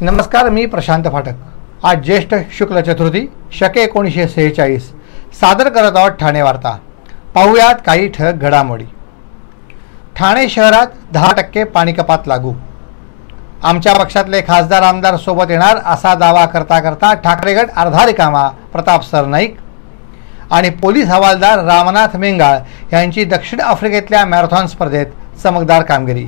नमस्कार, मी प्रशांत फाटक। आज ज्येष्ठ शुक्ल चतुर्थी शके 1946 सादर करत आहोत ठाणे वार्ता। पाहुयात काही ठळक घडामोडी। ठाणे शहरात 10% पाणी कपात लागू। आमच्या पक्षातले खासदार आमदार सोबत येणार असा दावा करता करता ठाकरे गट अर्धा रिकामा। प्रताप सरनाईक आणि पोलीस हवालदार रामनाथ मेंगाळ यांची दक्षिण आफ्रिकेतल्या मॅरेथॉन स्पर्धेत चमकदार कामगिरी।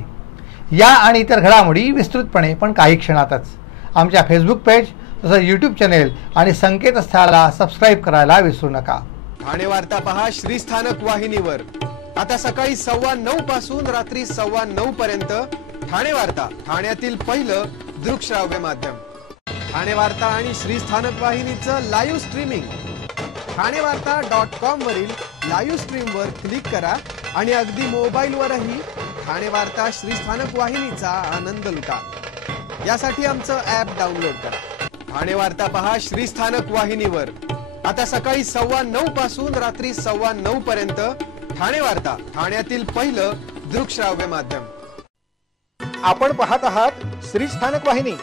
या आणि इतर घडामोडी विस्तृतपणे पण काही क्षणातच आमच्या फेसबुक पेज तसंच यूट्यूब चॅनेल आणि संकेतस्थळाला सबस्क्राइब करायला विसरू नका। ठाणे वार्ता पहा श्रीस्थानक वाहिनीवर। आता सकाळी 9:15 पासून रात्री 9:15 पर्यंत ठाणे वार्ता, ठाण्यातील पहिलं दृकश्राव्य माध्यम। ठाणे वार्ता आणि श्रीस्थानक वाहिनीचं लाईव्ह स्ट्रीमिंग ठाणेवार्ता.com वरील लाईव्ह स्ट्रीमवर क्लिक करा आणि अगदी मोबाईलवरही ठाणे वार्ता श्रीस्थानक वाहिनीचा आनंद लुटा। यासाठी आमचं ॲप डाउनलोड करा। ठाणे वार्ता पहा श्रीस्थानक वाहिनीवर। आता सकाळी 9:15 पासून रात्री 9:15 पर्यंत ठाणे वार्ता, ठाण्यातील पहिलं दृकश्राव्य माध्यम। आपण पाहत आहात श्रीस्थानक वाहिनी,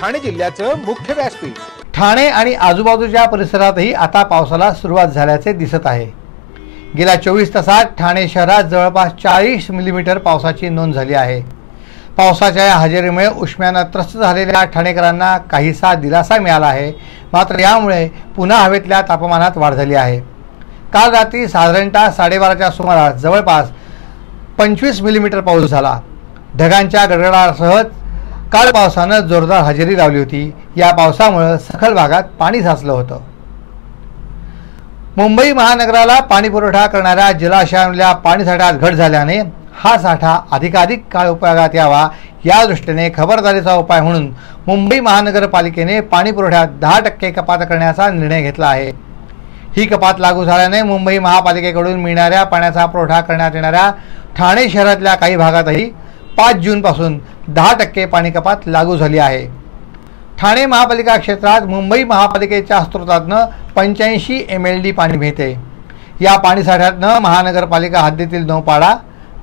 ठाणे जिल्ह्याचं मुख्य व्यासपीठ। ठाणे आणि आजूबाजूच्या परिसरातही आता पावसाला सुरुवात झाल्याचे दिसत आहे। गेल्या 24 तासात ठाणे शहरात जवळपास 40 मिलीमीटर पावसाची नोंद झाली आहे। पावसाच्या या हजेरीमुळे उष्म्यानं त्रस्त झालेल्या ठाणेकरांना काहीसा दिलासा मिळाला आहे। मात्र यामुळे पुन्हा हवेतल्या तापमानात वाढ झाली आहे। काल रात्री साधारणतः 12:30च्या सुमारास जवळपास 25 मिलीमीटर पाऊस झाला। ढगांच्या गडगडासह काल पावसानं जोरदार हजेरी लावली होती। या पावसामुळे सखल भागात पाणी साचलं होतं। मुंबई महानगराला पाणी पुरवठा करणाऱ्या जलाशयांमधल्या पाणीसाठ्यात घट झाल्याने हा साठा अधिकाधिक काळ उपयोगात यावा या दृष्टीने खबरदारीचा उपाय म्हणून मुंबई महानगरपालिकेने पाणी पुरवठ्यात 10% कपात करण्याचा निर्णय घेतला आहे। ही कपात लागू झाल्याने मुंबई महापालिकेकडून मिळणाऱ्या पाण्याचा पुरवठा करण्यात येणाऱ्या ठाणे शहरातल्या काही भागातही 5 जूनपासून 10% पाणी कपात लागू झाली आहे। ठाणे महापालिका क्षेत्रात मुंबई महापालिकेच्या स्रोतातनं 85 MLD पाणी मिळते। या पाणीसाठ्यातनं महानगरपालिका हद्दीतील नौपाडा,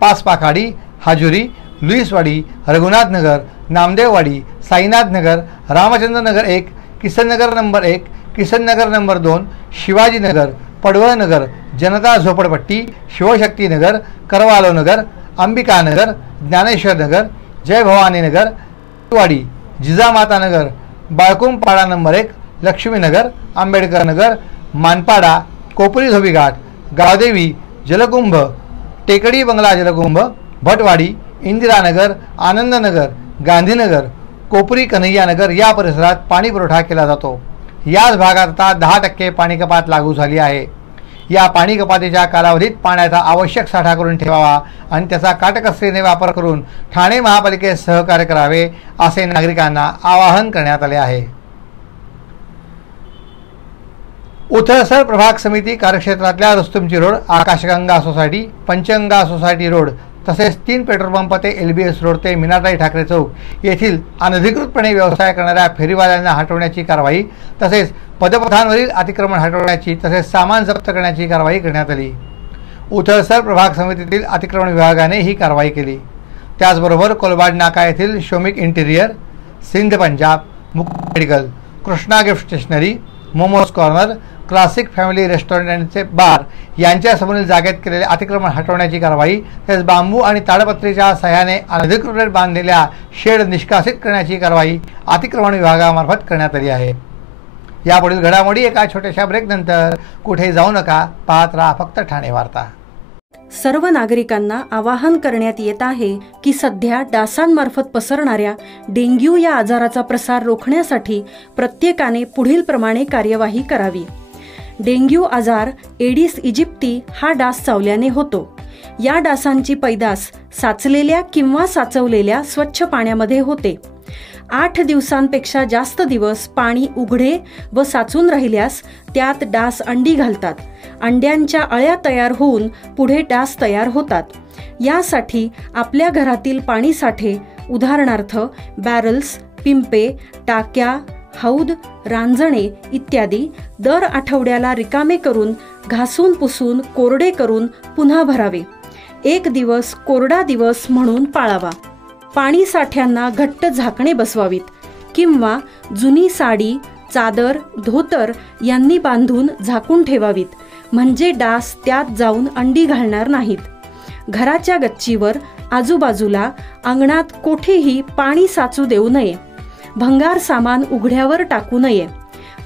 पाचपाखाडी, हाजुरी, लुईसवाडी, रघुनाथ नगर, नामदेववाडी, साईनाथ नगर, रामचंद्र नगर 1, किसन नगर नंबर 1, किसन नगर नंबर 2, शिवाजी नगर, पडवळ नगर, जनता झोपडपट्टी, शिवशक्ती नगर, करवालो नगर, अंबिका नगर, ज्ञानेश्वर नगर, जय भवानी नगर, वाडी, जिजामाता नगर, बाळकुंपाडा नंबर 1, लक्ष्मी नगर, आंबेडकर नगर, मानपाडा, कोपरी धोबीघाट, गावदेवी, जलकुंभ, टेकडी बंगला जलकुंभ, भटवाडी, इंदिरानगर, आनंदनगर, गांधीनगर, कोपरी कन्हैया नगर या परिसरात पाणी पुरवठा केला जातो। याच भागात आता 10% पाणी कपात लागू झाली आहे। या पाणी कपातीच्या कालावधीत पाण्याचा आवश्यक साठा करून ठेवावा आणि त्याचा काटकसरीने वापर करून ठाणे महापालिकेस सहकार्य करावे असे नागरिकांना आवाहन करण्यात आले आहे। उथळसर प्रभाग समिती कार्यक्षेत्रातल्या रुस्तुमची रोड, आकाशगंगा सोसायटी, पंचगंगा सोसायटी रोड तसेच 3 पेट्रोल पंप ते LBS रोड ते मीनाताई ठाकरे चौक येथील अनधिकृतपणे व्यवसाय करणाऱ्या फेरीवाल्यांना हटवण्याची कारवाई तसेच पदपथांवरील अतिक्रमण हटवण्याची तसेच सामान जप्त करण्याची कारवाई करण्यात आली। उथळसर प्रभाग समितीतील अतिक्रमण विभागाने ही कारवाई केली। त्याचबरोबर कोलबाड नाका येथील Shomik interior, Sindh Punjab, Mukund medical, Krishna gift stationery, momos corner, classic family रेस्टॉरंटचे बार यांच्या समोरील जागेत केलेले अतिक्रमण हटवण्याची कारवाई तसेच बांबू आणि ताडपत्रीच्या सहाय्याने अनधिकृत बांधलेल्या शेड निष्कासित करण्याची कारवाई अतिक्रमण विभागामार्फत करण्यात आली आहे। यापुढील घडामोडी एका छोट्याशा ब्रेक नंतर कुठे जाऊ नका, पाहत राहा फक्त ठाणे वार्ता। सर्व नागरिकांना आवाहन करण्यात येत आहे की सध्या डासांमार्फत पसरणाऱ्या डेंग्यू या आजाराचा प्रसार रोखण्यासाठी प्रत्येकाने पुढील प्रमाणे कार्यवाही करावी। डेंग्यू आजार एडिस इजिप्ती हा डास चावल्याने होतो। या डासांची पैदास साचलेल्या किंवा साचवलेल्या स्वच्छ पाण्यामध्ये होते। 8 दिवसांपेक्षा जास्त दिवस पाणी उघडे व साचून राहिल्यास त्यात डास अंडी घालतात। अंड्यांच्या अळ्या तयार होऊन पुढे डास तयार होतात। यासाठी आपल्या घरातील पाणी साठे उदाहरणार्थ बॅरल्स, पिंपे, टाक्या, हौद, रांजणे इत्यादी दर आठवड्याला रिकामे करून घासून पुसून कोरडे करून पुन्हा भरावे। 1 दिवस कोरडा दिवस म्हणून पाळावा। पाणी साठ्यांना घट्ट झाकणे बसवावीत। किंवा जुनी साडी, चादर, धोतर यांनी बांधून झाकून ठेवावीत, म्हणजे डास त्यात जाऊन अंडी घालणार नाहीत. घराच्या गच्चीवर, आजूबाजूला, अंगणात कोठेही पाणी साचू देऊ नये. भंगार सामान उघड्यावर टाकू नये.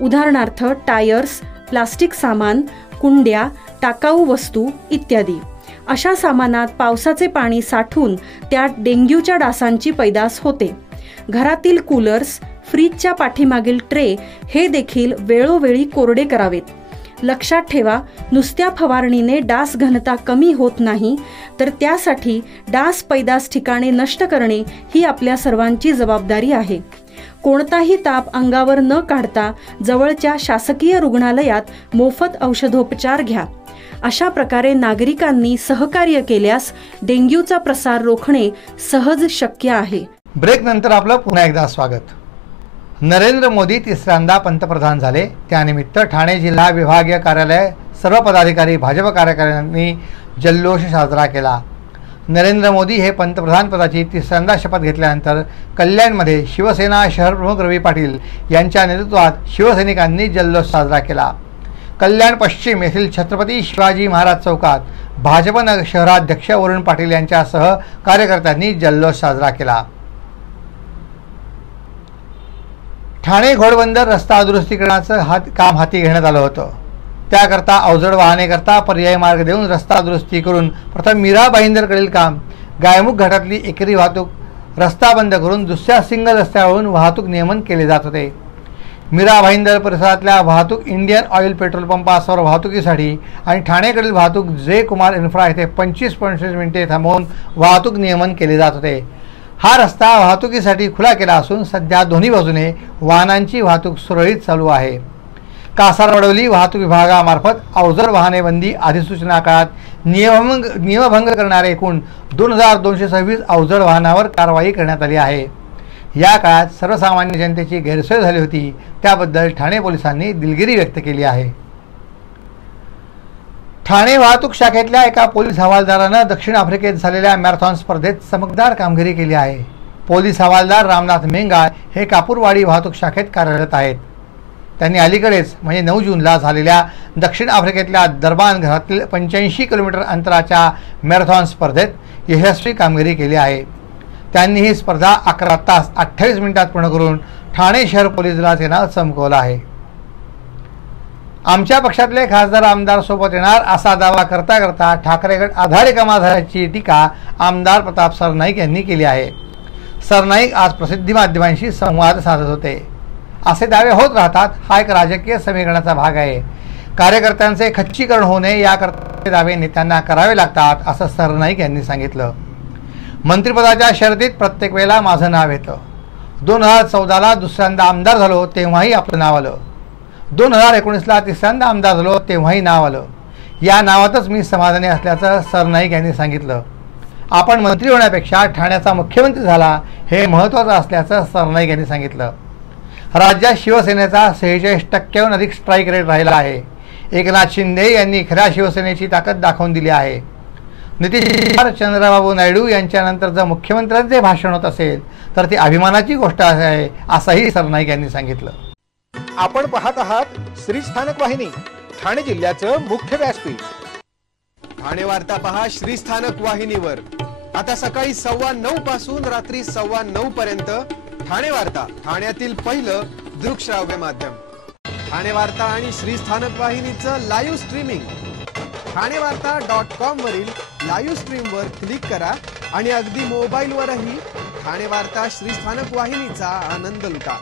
उदाहरणार्थ टायर्स, प्लास्टिक सामान, कुंड्या, टाकाऊ वस्तू इत्यादी. अशा सामानात पावसाचे पाणी साठून त्यात डेंग्यूच्या डासांची पैदास होते. घरातील कूलर्स, फ्रीजच्या पाठीमागील ट्रे हे देखील वेळोवेळी कोरडे करावेत. लक्षात ठेवा, नुसत्या फवारणीने डास घनता कमी होत नाही, तर त्यासाठी डास पैदास ठिकाणे नष्ट करणे ही आपल्या सर्वांची जबाबदारी आहे. कोणताही ताप अंगावर न काढता जवळच्या शासकीय रुग्णालयात मोफत औषधोपचार घ्या. अशा प्रकारे नागरिकांनी सहकार्य केल्यास डेंग्यूचा प्रसार रोखणे सहज शक्य आहे. ब्रेक नंतर आपलं पुन्हा एकदा स्वागत. नरेंद्र मोदी तिसऱ्यांदा पंतप्रधान झाले. त्यानिमित्त ठाणे जिल्हा विभागीय कार्यालय सर्व पदाधिकारी, भाजप कार्यकर्त्यांनी जल्लोष साजरा केला. नरेंद्र मोदी हे पंतप्रधान पदाची तिसऱ्यांदा शपथ घेतल्यानंतर कल्याणमध्ये शिवसेना शहरप्रमुख रवी पाटील यांच्या नेतृत्वात शिवसैनिकांनी जल्लोष साजरा केला. कल्याण पश्चिम येथील छत्रपती शिवाजी महाराज चौकात भाजप शहराध्यक्ष वरुण पाटील यांच्यासह कार्यकर्त्यांनी जल्लोष साजरा केला. ठाणे घोडबंदर रस्ता दुरुस्तीकरणाचं काम हाती घेण्यात आलं होतं. त्याकरता अवजड वाहनेकरता पर्यायी मार्ग देऊन रस्ता दुरुस्ती करून प्रथम मीरा भाईंदरकडील काम, गायमुख घाटातली एकेरी वाहतूक रस्ता बंद करून दुसऱ्या सिंगल रस्त्यावरून वाहतूक नियमन केले जात होते. मीरा भाईंदर परिसरातल्या वाहतूक इंडियन ऑइल पेट्रोल पंपासवर वाहतुकीसाठी आणि ठाणेकडील वाहतूक जे कुमार इन्फ्रा येथे 25-25 मिनिटे थांबवून वाहतूक नियमन केले जात होते. हा रस्ता वाहतुकीसाठी खुला केला असून सध्या दोन्ही बाजूने वाहनांची वाहतूक सुरळीत चालू आहे. कासारवडवली वाहतूक विभागामार्फत अवजड वाहने बंदी अधिसूचना काळात नियमभंग करणारे एकूण 2226 अवजड वाहनावर कारवाई करण्यात आली आहे. या काळात सर्वसामान्य जनतेची गैरसोय झाली होती, त्याबद्दल ठाणे पोलिसांनी दिलगिरी व्यक्त केली आहे. ठाणे वाहतूक शाखेतल्या एका पोलीस हवालदारानं दक्षिण आफ्रिकेत झालेल्या मॅरेथॉन स्पर्धेत चमकदार कामगिरी केली आहे. पोलीस हवालदार रामनाथ मेंगाळ हे कापूरवाडी वाहतूक शाखेत कार्यरत आहेत. त्यांनी अलीकडेच म्हणजे 9 जूनला झालेल्या दक्षिण आफ्रिकेतल्या दरबान घरातील 85 किलोमीटर अंतराच्या मॅरेथॉन स्पर्धेत यशस्वी कामगिरी केली आहे. त्यांनी ही स्पर्धा 11 तास 28 मिनिटात पूर्ण करून ठाणे शहर पोलीस दलाचे नाव चमकवलं आहे. आमच्या पक्षातले खासदार आमदार सोबत येणार असा दावा करता करता ठाकरे गट आधारे कामा झाल्याची टीका आमदार प्रताप सरनाईक यांनी केली आहे. सरनाईक आज प्रसिद्धी माध्यमांशी संवाद साधत होते. असे दावे होत राहतात, हा एक राजकीय समीकरणाचा भाग आहे. कार्यकर्त्यांचे खच्चीकरण होऊ नये याकरता दावे नेत्यांना करावे लागतात, असं सरनाईक यांनी सांगितलं. मंत्रिपदाच्या शर्यतीत प्रत्येक वेळेला माझं नाव येतं. 2014ला दुसऱ्यांदा आमदार झालो तेव्हाही आपलं नाव आलं. 2019ला तिसऱ्यांदा आमदार झालो तेव्हाही नाव आलं. या नावातच मी समाधानी असल्याचं सरनाईक यांनी सांगितलं. आपण मंत्री होण्यापेक्षा ठाण्याचा मुख्यमंत्री झाला हे महत्त्वाचं असल्याचं सरनाईक यांनी सांगितलं. राज्यात शिवसेनेचा 46%हून अधिक स्ट्राईक रेट राहिला आहे. एकनाथ शिंदे यांनी खऱ्या शिवसेनेची ताकद दाखवून दिली आहे. नितीश कुमार, चंद्रबाबू नायडू यांच्यानंतर जर मुख्यमंत्र्यांचे भाषण होत असेल तर ती अभिमानाची गोष्ट आहे, असंही सरनाईक यांनी सांगितलं. आपण पाहत आहात श्री स्थानक वाहिनी, ठाणे जिल्ह्याचं मुख्य व्यासपीठ. ठाणे वार्ता पहा श्री स्थानक वाहिनीवर. आता सकाळी 9:15 पासून रात्री 9:15 पर्यंत ठाणे वार्ता, ठाण्यातील पहिलं दृकश्राव्य माध्यम. ठाणे वार्ता आणि श्री स्थानक वाहिनीचं लाईव्ह स्ट्रीमिंग ठाणेवार्ता.com वरील लाईव्ह स्ट्रीमवर क्लिक करा आणि अगदी मोबाईलवरही ठाणे वार्ता श्री स्थानक वाहिनीचा आनंद लुटा.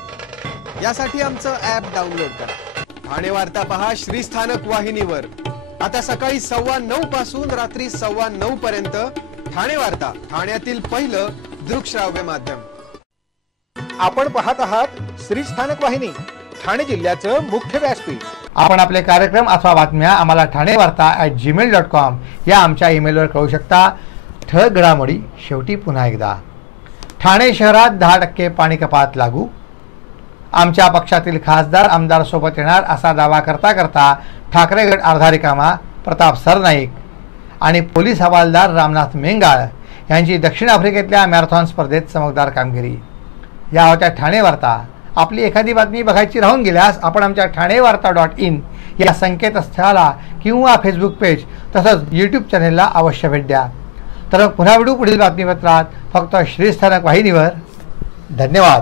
यासाठी आमचं ॲप डाउनलोड करा. ठाणे वार्ता पहा श्री स्थानक वाहिनीवर. आता सकाळी 9:15 पासून रात्री 9:15 पर्यंत ठाणे वार्ता, ठाण्यातील पहिलं दृकश्राव्य माध्यम. आपण पाहत आहात श्री स्थानक वाहिनी, ठाणे जिल्ह्याचं मुख्य व्यासपीठ. आपण आपले कार्यक्रम अथवा बातम्या आम्हाला ठाणेवार्ता@gmail.com या आमच्या ईमेलवर कळवू शकता. ठळक घडामोडी शेवटी पुन्हा एकदा. ठाणे शहरात 10% पाणी कपात लागू. आमच्या पक्षातील खासदार आमदार सोबत येणार असा दावा करता करता ठाकरे गट आधारे कामा प्रताप सरनाईक आणि पोलीस हवालदार रामनाथ मेंगाळ यांची दक्षिण आफ्रिकेतल्या मॅरेथॉन स्पर्धेत चमकदार कामगिरी. या होत्या ठाणे वार्ता. आपली एखादी बातमी बघायची राहून गेल्यास आपण आमच्या ठाणेवार्ता.in या संकेतस्थळाला किंवा फेसबुक पेज तसंच यूट्यूब चॅनेलला अवश्य भेट द्या. तर पुन्हा भेटू पुढील बातमीपत्रात फक्त श्रीस्थानक वाहिनीवर. धन्यवाद.